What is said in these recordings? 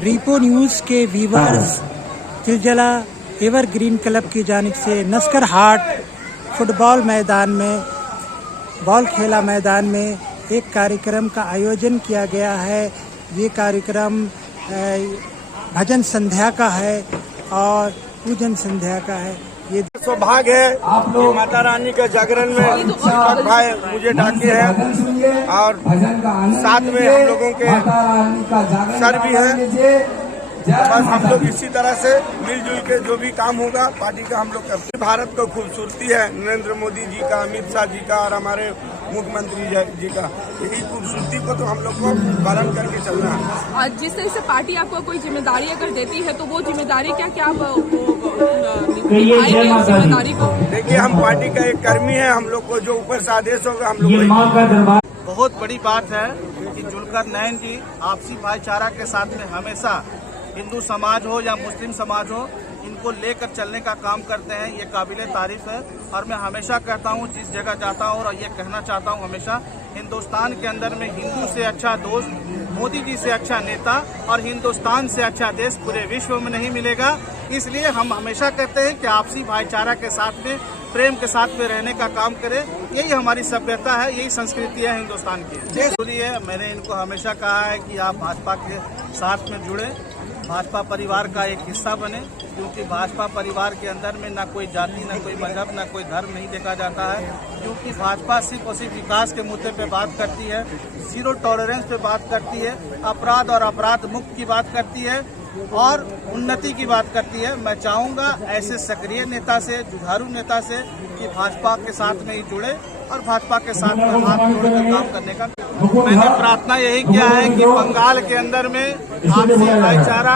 रीपो news के viewers, Tiljala evergreen club की जानिब से नस्कर हाट फुटबॉल मैदान में, बॉल खेला मैदान में एक कार्यक्रम का आयोजन किया गया है। ये कार्यक्रम भजन संध्या का है और पूजन संध्या का है। ये सौभाग्य है कि माता रानी के जागरण में दीपक भाई मुझे डाके हैं और साथ में हम लोगों के सर भी हैं। बस हम लोग इसी तरह से मिलजुल के जो भी काम होगा पार्टी का हम लोग करते। भारत को खूबसूरती है नरेंद्र मोदी जी का, अमित शाह जी का और हमारे मुख्यमंत्री जी का। यही खूबसूरती को तो हम लोग को पालन करके चलना है। जिस तरह से पार्टी आपको कोई जिम्मेदारी अगर देती है तो वो जिम्मेदारी क्या आप जिम्मेदारी को? देखिए, हम पार्टी का एक कर्मी है। हम लोग को जो ऊपर से आदेश होगा हम लोग। बहुत बड़ी बात है कि जुल्करनैन जी आपसी भाईचारा के साथ में हमेशा हिंदू समाज हो या मुस्लिम समाज हो, इनको लेकर चलने का काम करते हैं। ये काबिले तारीफ है और मैं हमेशा कहता हूँ, जिस जगह जाता हूँ और ये कहना चाहता हूँ हमेशा, हिंदुस्तान के अंदर में हिंदू से अच्छा दोस्त, मोदी जी से अच्छा नेता और हिंदुस्तान से अच्छा देश पूरे विश्व में नहीं मिलेगा। इसलिए हम हमेशा कहते हैं कि आपसी भाईचारा के साथ में, प्रेम के साथ में रहने का काम करें। यही हमारी सभ्यता है, यही संस्कृति है हिंदुस्तान की। जरूरी है, मैंने इनको हमेशा कहा है कि आप भाजपा के साथ में जुड़े, भाजपा परिवार का एक हिस्सा बने, क्योंकि भाजपा परिवार के अंदर में ना कोई जाति, ना कोई मजहब, ना कोई धर्म नहीं देखा जाता है। क्योंकि भाजपा सिर्फ और सिर्फ विकास के मुद्दे पे बात करती है, जीरो टॉलरेंस पे बात करती है, अपराध और अपराध मुक्त की बात करती है और उन्नति की बात करती है। मैं चाहूँगा ऐसे सक्रिय नेता से, जुझारू नेता से कि भाजपा के साथ में ही जुड़े और भाजपा के साथ में हाथ जोड़कर काम करने का। मैंने प्रार्थना यही किया है कि बंगाल के अंदर में आपसी भाईचारा,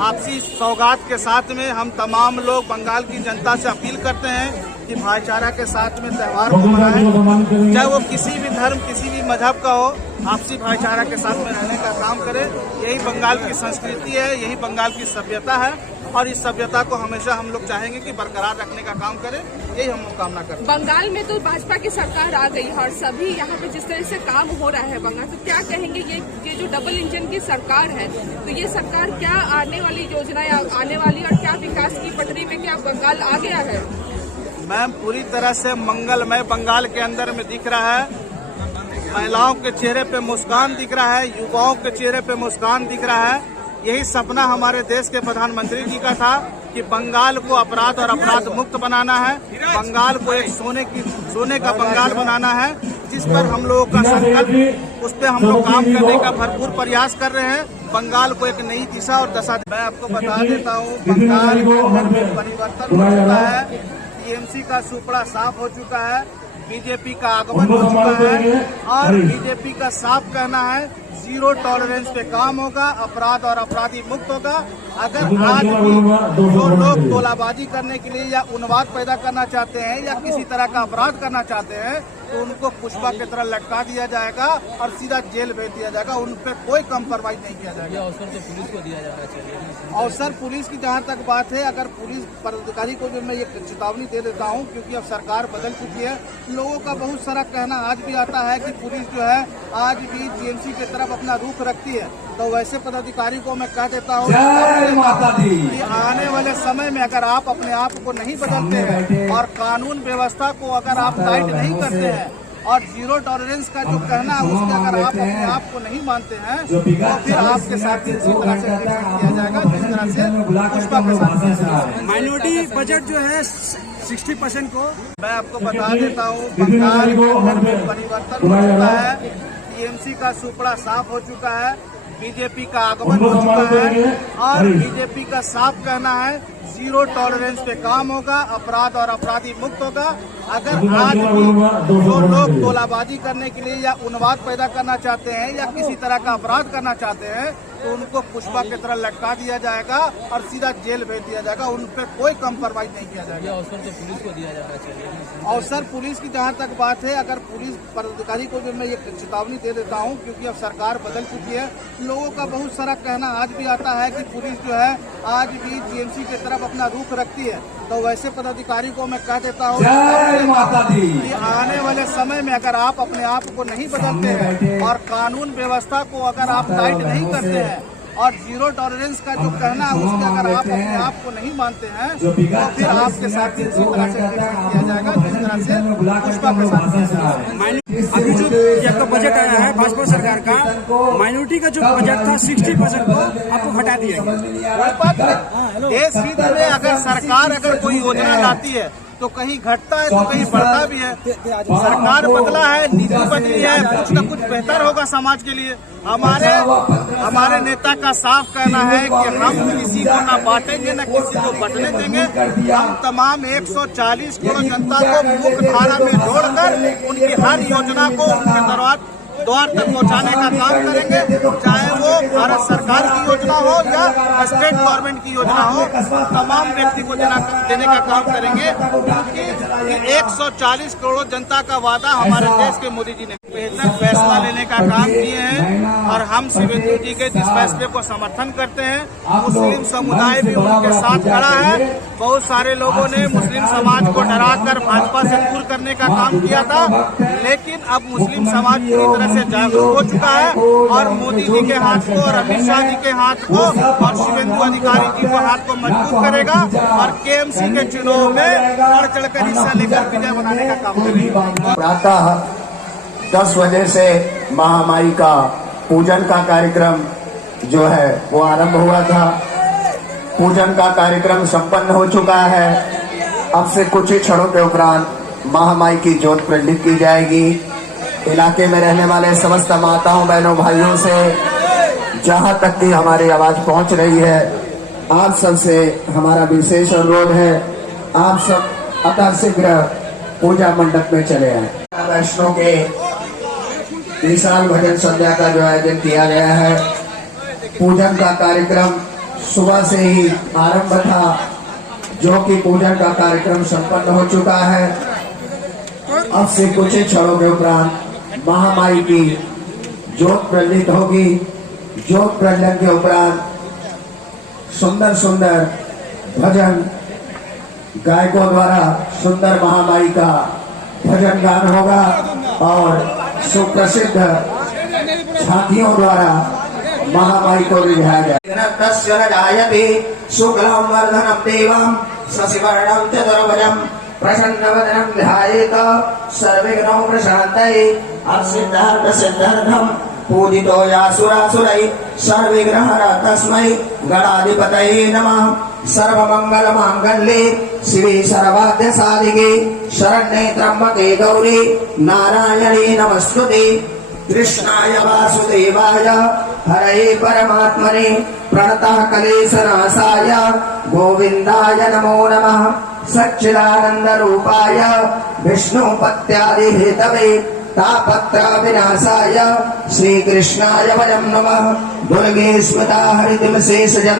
आपसी सौगात के साथ में हम तमाम लोग बंगाल की जनता से अपील करते हैं कि भाईचारा के साथ में त्यौहार को मनाएं, चाहे वो किसी भी धर्म, किसी भी मजहब का हो, आपसी भाईचारा के साथ में रहने का काम करें। यही बंगाल की संस्कृति है, यही बंगाल की सभ्यता है और इस सभ्यता को हमेशा हम लोग चाहेंगे कि बरकरार रखने का काम करें। यही हम लोग कामना करते हैं। बंगाल में तो भाजपा की सरकार आ गई है और सभी यहाँ पे जिस तरह से काम हो रहा है बंगाल, तो क्या कहेंगे ये जो डबल इंजन की सरकार है, तो ये सरकार क्या आने वाली योजना या आने वाली और क्या विकास की पटरी में क्या बंगाल आ गया है? मैम, पूरी तरह से मंगलमय बंगाल के अंदर में दिख रहा है। महिलाओं के चेहरे पे मुस्कान दिख रहा है, युवाओं के चेहरे पे मुस्कान दिख रहा है। यही सपना हमारे देश के प्रधानमंत्री जी का था कि बंगाल को अपराध और अपराध मुक्त बनाना है, बंगाल को एक सोने का बंगाल बनाना है, जिस पर हम लोगों का संकल्प, उस पर हम लोग काम करने का भरपूर प्रयास कर रहे हैं। बंगाल को एक नई दिशा और दशा। मैं आपको बता देता हूँ, बंगाल के अंदर में परिवर्तन हो चुका है, टीएमसी का सुपड़ा साफ हो चुका है, बीजेपी का आगमन हो चुका है और बीजेपी का साफ कहना है जीरो टॉलरेंस पे काम होगा, अपराध और अपराधी मुक्त होगा। अगर आज भी जो लोग तोलाबाजी करने के लिए या उन्माद पैदा करना चाहते हैं या किसी तरह का अपराध करना चाहते हैं तो उनको पुष्पा की तरह लटका दिया जाएगा और सीधा जेल भेज दिया जाएगा। उन पर कोई कम्प्रोमाइज नहीं किया जाएगा। अवसर तो पुलिस को दिया जाना चाहिए। अवसर पुलिस की जहाँ तक बात है, अगर पुलिस पदाधिकारी को भी मैं ये चेतावनी दे देता हूँ, क्योंकि अब सरकार बदल चुकी है। लोगों का बहुत सारा कहना आज भी आता है कि पुलिस जो है आज भी टीएमसी की तरफ अपना रुख रखती है। तो वैसे पदाधिकारी को मैं कह देता हूँ कि आने वाले समय में अगर आप अपने आप को नहीं बदलते हैं और कानून व्यवस्था को अगर आप टाइट नहीं करते हैं और जीरो टॉलरेंस का जो कहना है उसमें अगर आप अपने आप को नहीं मानते हैं तो फिर आपके साथ इसी तरह से किया जाएगा जिस तरह से पुष्पा के साथ। माइनॉरिटी बजट जो है 60% को मैं आपको बता देता हूँ, बंगाल के अंदर में परिवर्तन हो चुका है, टीएमसी का सुपड़ा साफ हो चुका है, बीजेपी का आगमन हो चुका है और बीजेपी का साफ कहना है जीरो टॉलरेंस पे काम होगा, अपराध और अपराधी मुक्त होगा। अगर आज भी जो लोग तोलाबाजी करने के लिए या उन्माद पैदा करना चाहते हैं या किसी तरह का अपराध करना चाहते हैं तो उनको पुष्पा की तरह लटका दिया जाएगा और सीधा जेल भेज दिया जाएगा। उन पर कोई कम्प्रोमाइज नहीं किया जाएगा। अवसर तो पुलिस को दिया जाना चाहिए। अवसर पुलिस की जहाँ तक बात है, अगर पुलिस पदाधिकारी को भी मैं ये चेतावनी दे देता हूँ, क्योंकि अब सरकार बदल चुकी है। लोगों का बहुत सारा कहना आज भी आता है कि पुलिस जो है आज भी टीएमसी की तरफ अपना रुख रखती है। तो वैसे पदाधिकारी को मैं कह देता हूँ कि आने वाले समय में अगर आप अपने आप को नहीं बदलते हैं और कानून व्यवस्था को अगर आप टाइट नहीं करते हैं और जीरो टॉलरेंस का जो कहना है उसके अगर आप अपने आप को नहीं मानते हैं तो फिर आपके साथ भी उसी तरह से ट्रीटमेंट किया जाएगा जिस तरह से पुष्पा के साथ किया जाएगा। अभी जो ये आपका बजट आया है भाजपा सरकार का, माइनॉरिटी का जो बजट था 60% को आपको हटा दिया गया। देश हित में अगर सरकार कोई योजना लाती है तो कहीं घटता है तो कहीं बढ़ता भी है। सरकार बदला है, नीति बदली है, कुछ न कुछ बेहतर होगा समाज के लिए। हमारे नेता का साफ कहना है कि हम किसी को न बांटेंगे न किसी को बंटने देंगे। हम तमाम 140 करोड़ जनता को मुख्य धारा में जोड़कर उनकी हर योजना को उनके द्वार तक पहुंचाने का काम करेंगे, चाहे वो भारत सरकार की योजना हो या स्टेट गवर्नमेंट की योजना हो। तमाम व्यक्ति को देने का काम करेंगे क्योंकि 140 करोड़ जनता का वादा हमारे देश के मोदी जी ने बेहतर फैसला लेने का काम किए हैं और हम शिवेंदु जी के जिस फैसले को समर्थन करते हैं, मुस्लिम समुदाय भी उनके साथ खड़ा है। बहुत सारे लोगों ने मुस्लिम समाज को डराकर भाजपा से दूर करने का काम किया था, लेकिन अब मुस्लिम समाज पूरी तरह से जागरूक हो चुका है और मोदी जी के हाथ को और अमित शाह जी के हाथ को और शिवेंदु अधिकारी जी के हाथ को मजबूत करेगा और केएमसी के चुनाव में बढ़ चढ़कर हिस्सा लेकर विजय बनाने का काम करेगा। प्रातः 10 बजे से महामाई का पूजन का कार्यक्रम जो है वो आरंभ हुआ था। पूजन का कार्यक्रम संपन्न हो चुका है। अब से कुछ ही क्षणों के उपरांत महामाई की ज्योत प्रज्वलित की जाएगी। इलाके में रहने वाले समस्त माताओं बहनों भाइयों से जहां तक की हमारी आवाज पहुंच रही है, आप सबसे हमारा विशेष अनुरोध है, आप सब अतः शीघ्र पूजा मंडप में चले आए। वैष्णव के विशाल भजन संध्या का जो आयोजन किया गया है, पूजन का कार्यक्रम सुबह से ही आरंभ था, जो कि पूजन का कार्यक्रम संपन्न हो चुका है। अब से कुछ ही क्षणों के उपरांत महामाई की ज्योत प्रज्वलित होगी। ज्योत प्रज्वलन के उपरांत सुंदर सुंदर भजन गायकों द्वारा सुंदर महामाई का भजन गान होगा और सुप्रसिद्ध झांकियों द्वारा महामाई को रिझाया जाएगा। शुक्लम वर्धनम देवम शशिवर्णम चतुर्भुजं प्रसन्नवदनं ध्यायेत सर्वविघ्नों प्रशान्तये। असिद्धार्थ सिद्धार्थम पूजितो यासुरासुरै सर्वविघ्नहर तस्मै गणाधिपतये नमः। सर्वमंगलमांगल्ये शिवे सर्वाद्य साधिके शरण्ये त्र्यंबके गौरी नारायणे नमस्तुते। कृष्णाय वासुदेवाय हरये परमात्मने प्रणतः क्लेशनाशाय गोविन्दाय नमो नमः। सच्चिदानंद रूपाय विष्णुपत्यादि हेतवे तापत्र विनाशाय श्री कृष्णाय वयं नमः। दुर्गे स्मृता हरितिम शेष जन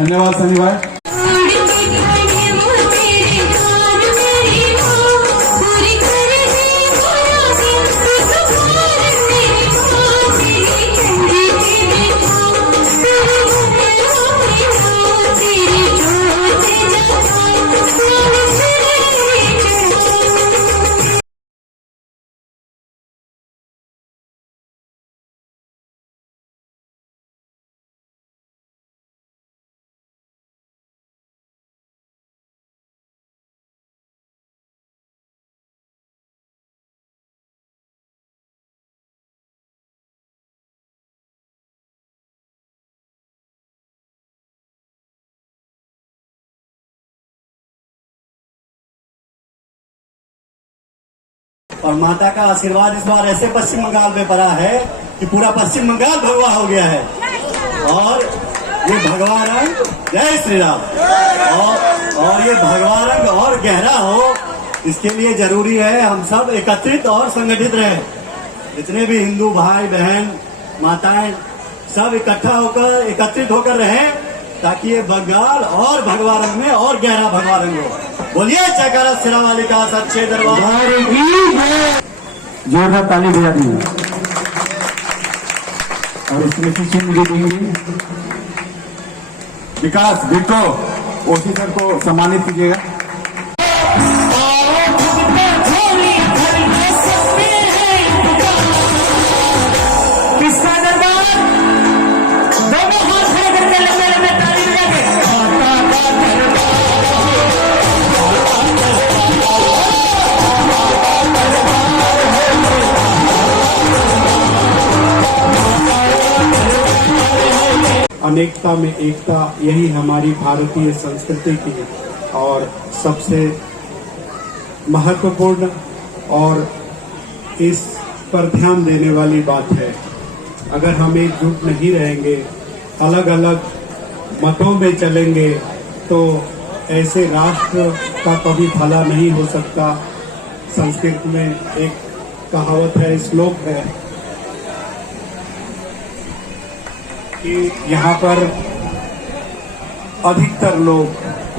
धन्यवाद सनी भाई। पूरी और माता का आशीर्वाद इस बार ऐसे पश्चिम बंगाल में पड़ा है कि पूरा पश्चिम बंगाल भगवा हो गया है। और ये भगवा रंग, जय श्री राम, और ये भगवा रंग और गहरा हो, इसके लिए जरूरी है हम सब एकत्रित और संगठित रहें। जितने भी हिंदू भाई बहन माताएं सब इकट्ठा होकर एकत्रित होकर रहें, ताकि ये बंगाल और भगवा रंग में और गहरा भगवा रंग हो। बोलिए जयकारा शेरावाली का सच्चे दरबार की। जोरदार ताली बजा दी। और इसमें से मुझे देंगे विकास बिट्टो ओसी सर को सम्मानित कीजिएगा। अनेकता में एकता, यही हमारी भारतीय संस्कृति की और सबसे महत्वपूर्ण और इस पर ध्यान देने वाली बात है। अगर हम एकजुट नहीं रहेंगे, अलग अलग मतों में चलेंगे, तो ऐसे राष्ट्र का कभी भला नहीं हो सकता। संस्कृत में एक कहावत है, श्लोक है कि यहाँ पर अधिकतर लोग,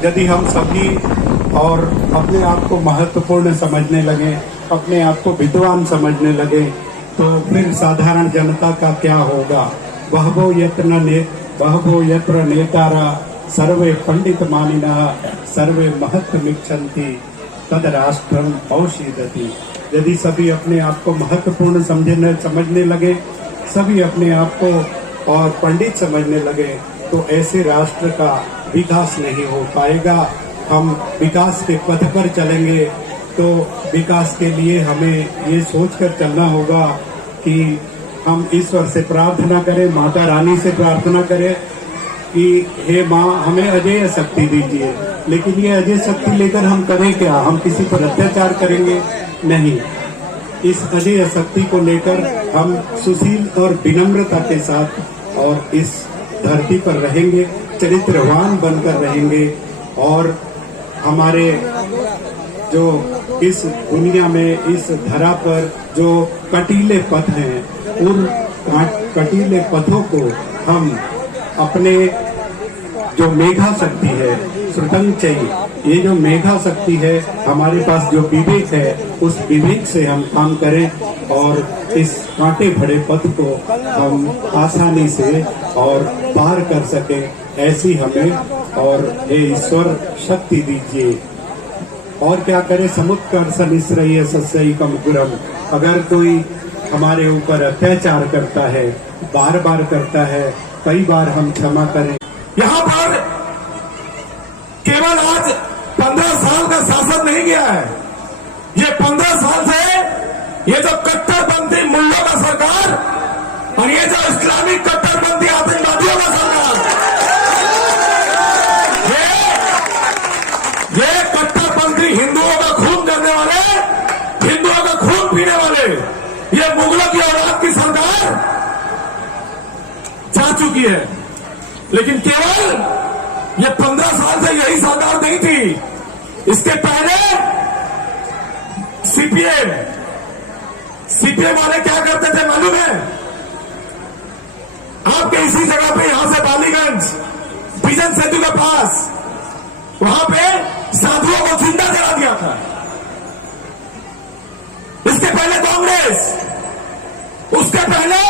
यदि हम सभी और अपने आप को महत्वपूर्ण समझने लगे, अपने आप को विद्वान समझने लगे, तो फिर साधारण जनता का क्या होगा। बहवो यत्र नेतारा सर्वे पंडित मानिनः सर्वे महत्वमिच्छन्ति तद राष्ट्रम औषधति। यदि सभी अपने आप को महत्वपूर्ण समझने लगे, सभी अपने आप को और पंडित समझने लगे, तो ऐसे राष्ट्र का विकास नहीं हो पाएगा। हम विकास के पथ पर चलेंगे तो विकास के लिए हमें ये सोचकर चलना होगा कि हम ईश्वर से प्रार्थना करें, माता रानी से प्रार्थना करें कि हे माँ हमें अजय शक्ति दीजिए। लेकिन ये अजय शक्ति लेकर हम करें क्या? हम किसी पर अत्याचार करेंगे? नहीं। इस अजय शक्ति को लेकर हम सुशील और विनम्रता के साथ और इस धरती पर रहेंगे, चरित्रवान बनकर रहेंगे और हमारे जो इस दुनिया में, इस धरा पर जो कटीले पथ हैं, उन कटीले पथों को हम अपने जो मेघा शक्ति है, श्रुतंग चाहिए, ये जो मेघा शक्ति है, हमारे पास जो विवेक है, उस विवेक से हम काम करें और इस कांटे भरे पथ को हम आसानी से और पार कर सकें, ऐसी हमें और हे ईश्वर शक्ति दीजिए। और क्या करें? समुत्कर्षण इसरय सस्यैकम गुरम। अगर कोई हमारे ऊपर अत्याचार करता है, बार बार करता है, कई बार हम क्षमा करें। यहाँ पर केवल आज 15 साल का शासन नहीं गया है, ये 15 साल से ये जो कट्टरपंथी मुल्लों का सरकार और ये जो इस्लामिक कट्टरपंथी आतंकवादियों का सरकार, ये कट्टरपंथी हिंदुओं का खून करने वाले, हिंदुओं का खून पीने वाले, ये मुगलों की औलाद की सरकार जा चुकी है। लेकिन केवल ये 15 साल से यही सरकार नहीं थी। इसके पहले सीपीएम वाले क्या करते थे मालूम है? आपके इसी जगह पे, यहां से बालीगंज बिजन सेतु के पास, वहां पे साधुओं को जिंदा जला दिया था। इसके पहले कांग्रेस, उसके पहले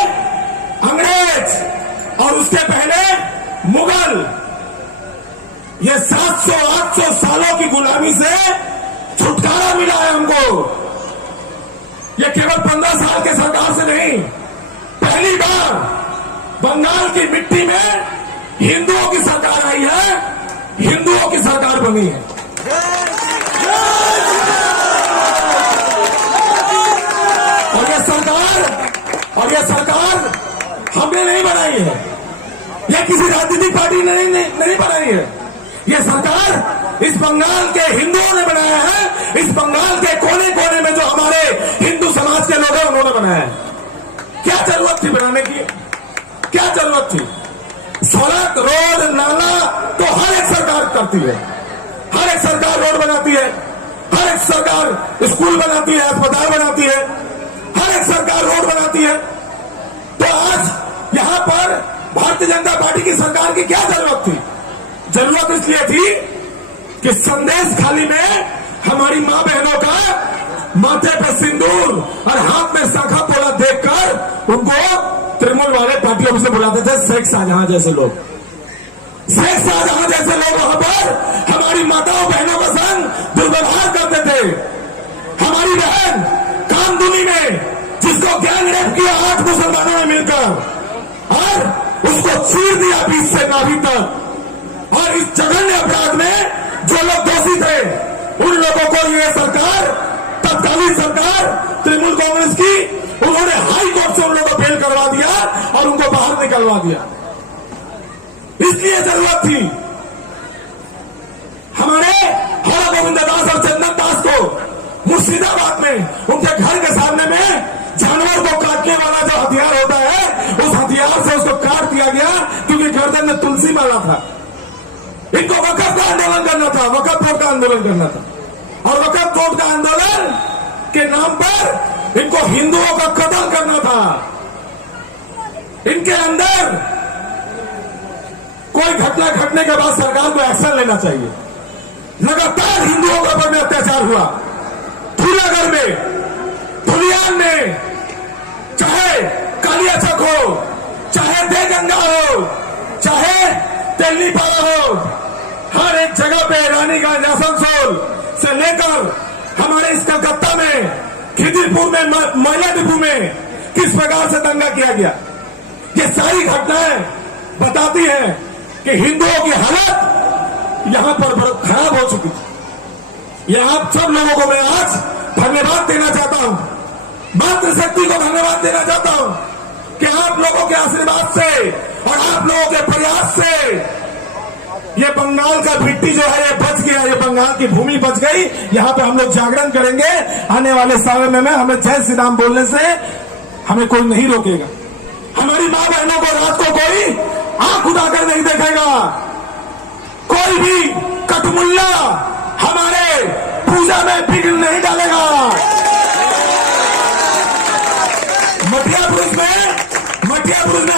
अंग्रेज और उसके पहले मुगल, ये 700-800 सालों की गुलामी से छुटकारा मिला है हमको। ये केवल 15 साल के सरकार से नहीं, पहली बार बंगाल की मिट्टी में हिंदुओं की सरकार आई है, हिंदुओं की सरकार बनी है। और ये सरकार हमने नहीं बनाई है, ये किसी राजनीतिक पार्टी ने नहीं बनाई है। ये सरकार इस बंगाल के हिंदुओं ने बनाया है, इस बंगाल के कोने कोने में जो हमारे हिंदू समाज के लोग हैं उन्होंने बनाया है। क्या जरूरत थी बनाने की? क्या जरूरत थी? सड़क, रोड, नाला तो हर एक सरकार करती है, हर एक सरकार रोड बनाती है, हर एक सरकार स्कूल बनाती है, अस्पताल बनाती है, हर एक सरकार रोड बनाती है। तो आज यहां पर भारतीय जनता पार्टी की सरकार की क्या जरूरत थी? जरूरत इसलिए थी कि संदेश खाली में हमारी मां बहनों का माथे पर सिंदूर और हाथ में शाखा पोला देखकर उनको तृणमूल वाले पार्टियों से बुलाते थे शेख शाहजहां जैसे लोग। शेख शाहजहां जैसे लोग वहां पर हमारी माताओं बहनों का संग दुर्व्यवहार करते थे। हमारी बहन कामदुनी में जिसको गैंग रेप किया 8 मुसलमानों ने मिलकर और उसको चीर दिया बीच से नाभि तक। और इस जघन्य अपराध में जो लोग दोषी थे उन लोगों को यह सरकार, तत्कालीन सरकार तृणमूल कांग्रेस की, उन्होंने हाई कोर्ट से उन लोगों को बेल करवा दिया और उनको बाहर निकलवा दिया। इसलिए जरूरत थी हमारे हरा गोविंद दास और चंदन दास को मुर्शिदाबाद में उनके घर के सामने में जानवर को काटने वाला जो हथियार होता है उस हथियार से उसको काट दिया गया, क्योंकि गर्दन में तुलसी माला था। इनको वक़्फ़ का आंदोलन करना था, वक़्फ़ बोर्ड का आंदोलन करना था, और वक़्फ़ बोर्ड का आंदोलन के नाम पर इनको हिंदुओं का कत्ल करना था। इनके अंदर कोई घटना घटने के बाद सरकार को एक्शन लेना चाहिए। लगातार हिंदुओं के ऊपर में अत्याचार हुआ, धूलागढ़ में, धुलियान में, चाहे कालियाचक हो, चाहे देगंगा हो, चाहे तेलीपाड़ा हो, हर एक जगह पे रानीगंज, आसनसोल से लेकर हमारे इस कलकत्ता में, खिदिरपुर में, महिला डिपो में किस प्रकार से दंगा किया गया, ये सारी घटनाएं बताती हैं कि हिंदुओं की हालत यहां पर बहुत खराब हो चुकी थी। ये आप सब लोगों को मैं आज धन्यवाद देना चाहता हूं, मातृशक्ति को धन्यवाद देना चाहता हूं कि आप लोगों के आशीर्वाद से और आप लोगों के प्रयास से ये बंगाल का मिट्टी जो है ये बच गया, ये बंगाल की भूमि बच गई। यहां पे हम लोग जागरण करेंगे। आने वाले समय में हमें जय श्री राम बोलने से हमें कोई नहीं रोकेगा। हमारी मां बहनों को रात को कोई आंख उठाकर नहीं देखेगा, कोई भी कटमुल्ला हमारे पूजा में विघ्न नहीं डालेगा। मटियापुरुष में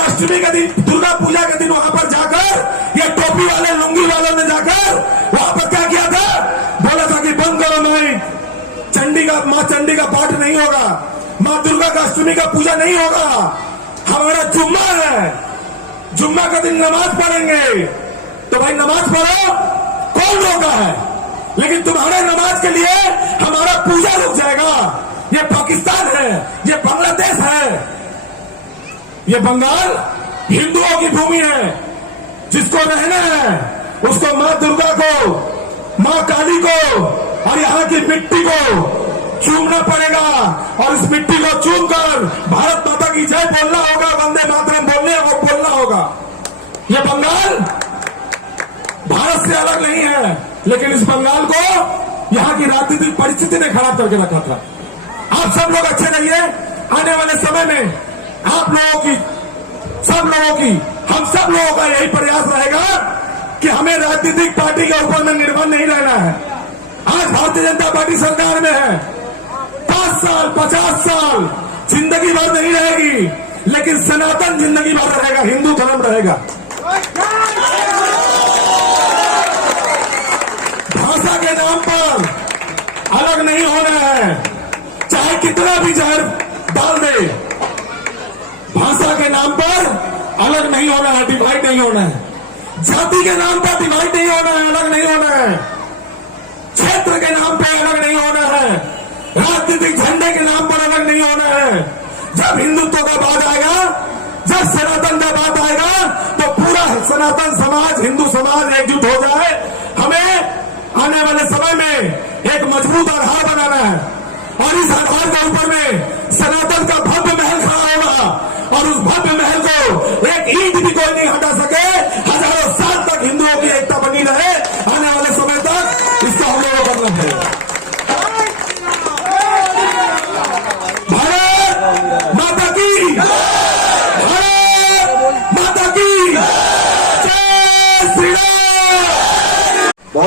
अष्टमी के दिन, दुर्गा पूजा के दिन वहां पर जाकर ये टोपी वाले, लुंगी वालों ने जाकर वहां पर क्या किया था? बोला था कि बंद करो नहीं, चंडी का, मां चंडी का पाठ नहीं होगा, मां दुर्गा का अष्टमी का पूजा नहीं होगा। हमारा जुम्मा है, जुम्मा का दिन नमाज पढ़ेंगे। तो भाई नमाज पढ़ो, कौन रोका है? लेकिन तुम्हारे नमाज के लिए हमारा पूजा रुक जाएगा। ये पाकिस्तान है, ये बांग्लादेश है, ये बंगाल हिंदुओं की भूमि है। जिसको रहना है उसको मां दुर्गा को, मां काली को और यहाँ की मिट्टी को चूमना पड़ेगा, और इस मिट्टी को चूमकर भारत माता की जय बोलना होगा, वंदे मातरम बोलना होगा। ये बंगाल भारत से अलग नहीं है, लेकिन इस बंगाल को यहाँ की राजनीतिक परिस्थिति ने खराब करके रखा था। आप सब लोग अच्छे रहिए। आने वाले समय में आप लोगों की, सब लोगों की, हम सब लोगों का यही प्रयास रहेगा कि हमें राजनीतिक पार्टी के ऊपर में निर्भर नहीं रहना है। आज भारतीय जनता पार्टी सरकार में है, 5 साल 50 साल जिंदगी भर नहीं रहेगी, लेकिन सनातन जिंदगी भर रहेगा, हिंदू धर्म रहेगा। भाषा के नाम पर अलग नहीं होना है, चाहे कितना भी जहर डाल दे, भाषा के नाम पर अलग नहीं होना है, डिवाइड नहीं होना है। जाति के नाम पर डिवाइड नहीं होना है, अलग नहीं होना है। क्षेत्र के नाम पर अलग नहीं होना है, राजनीतिक झंडे के नाम पर अलग नहीं होना है। जब हिंदुत्व का बात आएगा, जब सनातन का बात आएगा, तो पूरा सनातन समाज, हिंदू समाज एकजुट हो जाए। हमें आने वाले समय में एक मजबूत आधार बनाना है, और इस आधार के ऊपर में सनातन का भव्य महल खड़ा होगा, और उस भव्य महल को एक ईंट भी कोई नहीं हटा सके। हजारों साल तक हिंदुओं की एकता बनी रहे। आने वाले समय तक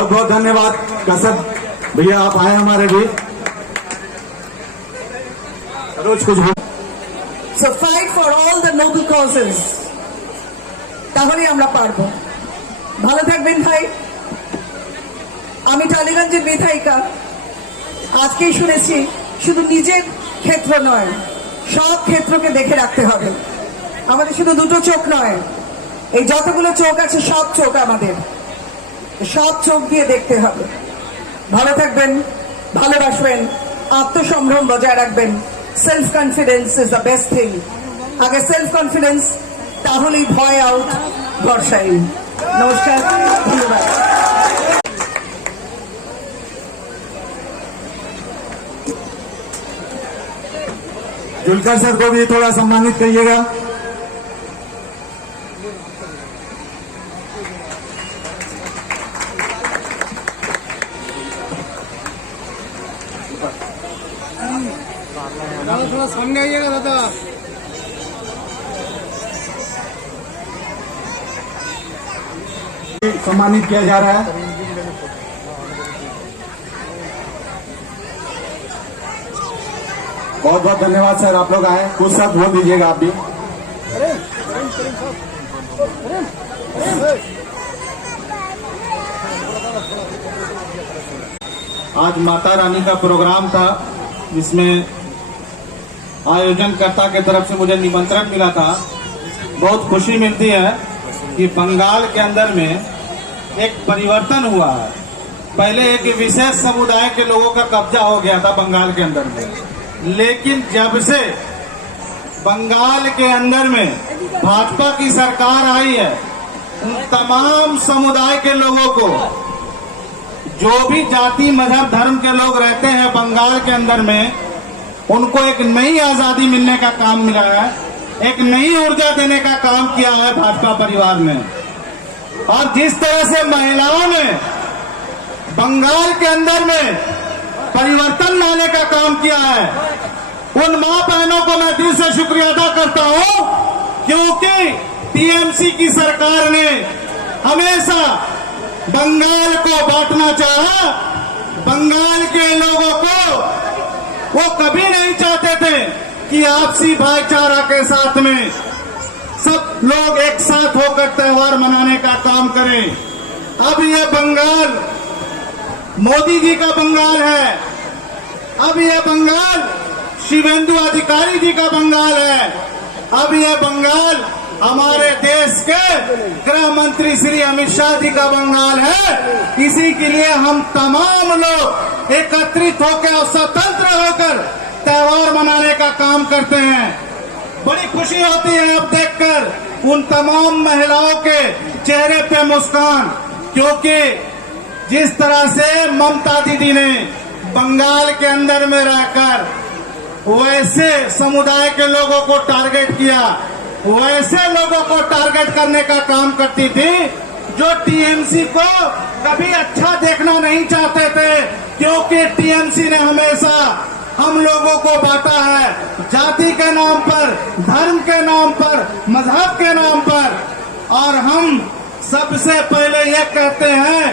बहुत बहुत धन्यवाद कसब भैया, आप आए हमारे भी रोज कुछ। So fight for all the noble causes. তাহলে আমরা পারবো। ভালো থাকবেন ভাই। আমি টালিগঞ্জের বিধায়িকা। আজকেই শুনেছি শুধু নিজের ক্ষেত্র নয়, সব ক্ষেত্রকে দেখে রাখতে হবে। আমাদের শুধু দুটো চোখ নয়, এই যতগুলো চোখ আছে সব চোখ আমাদের, সব চোখ দিয়ে দেখতে হবে। ভালো থাকবেন, ভালোবাসবেন, আত্মসম্ভ্রম বজায় রাখবেন। Self confidence is the best thing. আগে সেলফ কনফিডেন্স, তাহলেই ভয় আউট, ভরসা ইন। নমস্কার, ধন্যবাদ। जुलकर सर को भी थोड़ा सम्मानित करिएगा। थोड़ा सामने आइएगा दादा। सम्मानित किया जा रहा है। बहुत बहुत धन्यवाद सर, आप लोग आए, कुछ सब बोल दीजिएगा आप भी। आज माता रानी का प्रोग्राम था जिसमें आयोजनकर्ता की तरफ से मुझे निमंत्रण मिला था। बहुत खुशी मिलती है कि बंगाल के अंदर में एक परिवर्तन हुआ है। पहले एक विशेष समुदाय के लोगों का कब्जा हो गया था बंगाल के अंदर में, लेकिन जब से बंगाल के अंदर में भाजपा की सरकार आई है, उन तमाम समुदाय के लोगों को, जो भी जाति मजहब धर्म के लोग रहते हैं बंगाल के अंदर में, उनको एक नई आजादी मिलने का काम मिला है, एक नई ऊर्जा देने का काम किया है भाजपा परिवार ने। और जिस तरह से महिलाओं ने बंगाल के अंदर में परिवर्तन लाने का काम किया है, उन मां बहनों को मैं दिल से शुक्रिया अदा करता हूं, क्योंकि टीएमसी की सरकार ने हमेशा बंगाल को बांटना चाहा। बंगाल के लोगों को वो कभी नहीं चाहते थे कि आपसी भाईचारा के साथ में सब लोग एक साथ होकर त्योहार मनाने का काम करें। अब ये बंगाल मोदी जी का बंगाल है, अब ये बंगाल शिवेंदु अधिकारी जी का बंगाल है, अब ये बंगाल हमारे देश के गृह मंत्री श्री अमित शाह जी का बंगाल है। इसी के लिए हम तमाम लोग एकत्रित होकर और स्वतंत्र होकर त्योहार मनाने का काम करते हैं। बड़ी खुशी होती है अब देखकर उन तमाम महिलाओं के चेहरे पे मुस्कान, क्योंकि जिस तरह से ममता दीदी ने बंगाल के अंदर में रहकर वैसे समुदाय के लोगों को टारगेट किया, वैसे लोगों को टारगेट करने का काम करती थी जो टीएमसी को कभी अच्छा देखना नहीं चाहते थे, क्योंकि टीएमसी ने हमेशा हम लोगों को बांटा है जाति के नाम पर, धर्म के नाम पर, मजहब के नाम पर। और हम सबसे पहले ये कहते हैं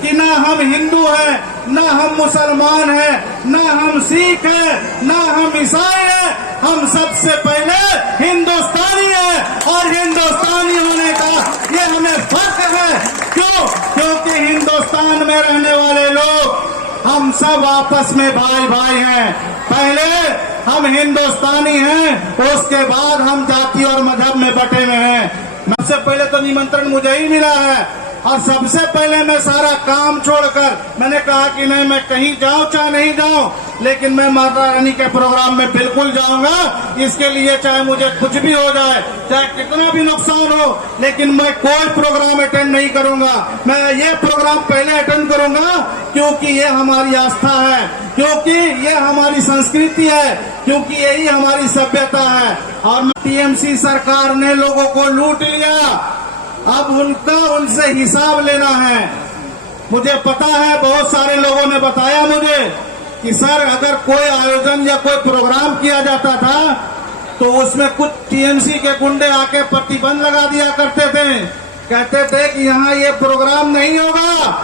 कि ना हम हिंदू हैं, ना हम मुसलमान हैं, ना हम सिख हैं, ना हम ईसाई हैं, हम सबसे पहले हिंदुस्तानी हैं। और हिंदुस्तानी होने का ये हमें फर्क है। क्यों? क्योंकि हिंदुस्तान में रहने वाले लोग हम सब आपस में भाई भाई हैं। पहले हम हिंदुस्तानी हैं, उसके बाद हम जाति और मजहब में बटे हुए हैं। सबसे पहले तो निमंत्रण मुझे ही मिला है, और सबसे पहले मैं सारा काम छोड़कर मैंने कहा कि नहीं, मैं कहीं जाऊं चाहे नहीं जाऊं, लेकिन मैं माता रानी के प्रोग्राम में बिल्कुल जाऊंगा। इसके लिए चाहे मुझे कुछ भी हो जाए, चाहे कितना भी नुकसान हो, लेकिन मैं कोई प्रोग्राम अटेंड नहीं करूंगा। मैं ये प्रोग्राम पहले अटेंड करूंगा क्योंकि ये हमारी आस्था है, क्योंकि ये हमारी संस्कृति है, क्योंकि यही हमारी सभ्यता है। और टीएमसी सरकार ने लोगों को लूट लिया, अब उनका उनसे हिसाब लेना है। मुझे पता है बहुत सारे लोगों ने बताया मुझे कि सर अगर कोई आयोजन या कोई प्रोग्राम किया जाता था तो उसमें कुछ टीएमसी के गुंडे आके प्रतिबंध लगा दिया करते थे, कहते थे कि यहाँ ये प्रोग्राम नहीं होगा।